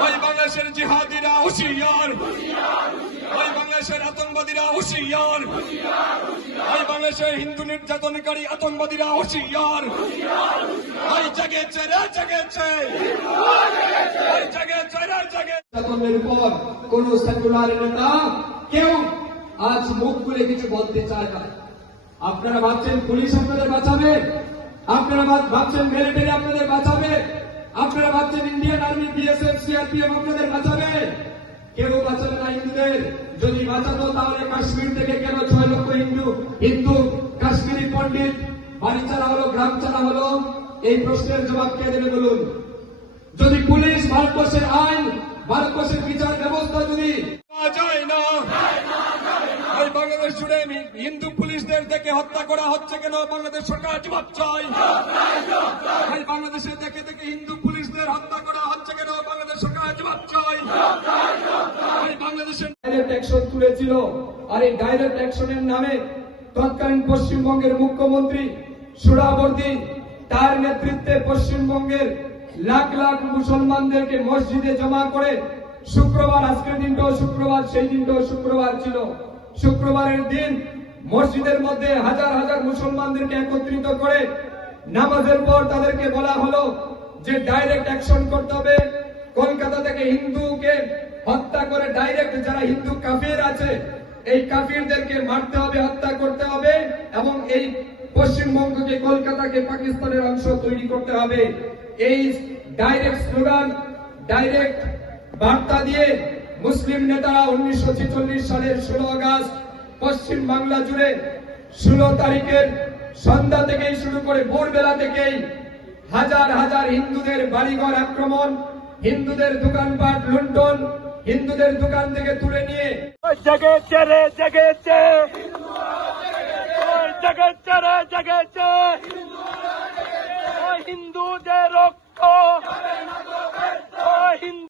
ওই বাংলাদেশের জিহাদিরা হুশিয়ার। ওই বাংলাদেশের আতঙ্কবাদীরা হুশিয়ার। ওই বাংলাদেশের হিন্দু নির্যাতনকারী আতঙ্কবাদীরা হুশিয়ার। ওই রে ওই রে কোন সেকুলার নেতা কেউ আজ মুখ খুলে কিছু বলতে চায় না। আপনারা ভাবছেন পুলিশ আপনাদের বাঁচাবে? আপনারা ভাব- ভাবছেন মিলিটারি আপনাদের বাঁচাবে? আপনারা ভাবছেন ইন্ডিয়ান আর্মি, বিএসএফ সিআরপিএফ আপনাদের বাঁচাবে? কেউ বাঁচাবে না হিন্দুদের। যদি বাঁচাতো তাহলে কাশ্মীর থেকে কেন ছয় লক্ষ হিন্দু হিন্দু, কাশ্মীরি পণ্ডিত বাড়ি চালা হলো, গ্রাম চালা হলো? এই প্রশ্নের জবাব কে দেবে বলুন? যদি পুলিশ, ভারতবর্ষের আইন, ভারতবর্ষের বিচার ব্যবস্থা যদি যায় বাংলাদেশ জুড়ে হিন্দু পুলিশদের দেখে হত্যা করা হচ্ছে কেন? বাংলাদেশ সরকার জবাব চাই ওই বাংলাদেশে দেখে দেখে হিন্দু তুলেছিল আর এই ডাইরেক্ট অ্যাকশনের নামে তৎকালীন পশ্চিমবঙ্গের মুখ্যমন্ত্রী তার নেতৃত্বে পশ্চিমবঙ্গের লাখ লাখ মুসলমানদেরকে মসজিদে জমা করে শুক্রবার, আজকের দিনটাও শুক্রবার, সেই দিনটাও শুক্রবার ছিল। শুক্রবারের দিন মসজিদের মধ্যে হাজার হাজার মুসলমানদেরকে একত্রিত করে নামাজের পর তাদেরকে বলা হলো যে ডাইরেক্ট অ্যাকশন করতে হবে। হিন্দুকে হত্যা করে ডাইরেক্ট যারা হিন্দু কাফির আছে, এই কাফিরদেরকে মারতে হবে, হত্যা করতে হবে এবং এই পশ্চিমবঙ্গকে, কলকাতাকে, পাকিস্তানের অংশ তৈরি করতে হবে। এই ডাইরেক্ট স্লোগান ডাইরেক্ট বার্তা দিয়ে মুসলিম নেতারা উনিশশো সালের ষোলো আগস্ট পশ্চিম বাংলা জুড়ে ষোলো তারিখের সন্ধ্যা থেকেই শুরু করে ভোরবেলা থেকেই হাজার হাজার হিন্দুদের বাড়িঘর আক্রমণ হিন্দুদের দোকানপাট লুণ্ঠন, হিন্দুদের দোকান থেকে তুলে নিয়ে। জগেছে রে জগেছে ওই জগেছে রে জগেছে ওই হিন্দু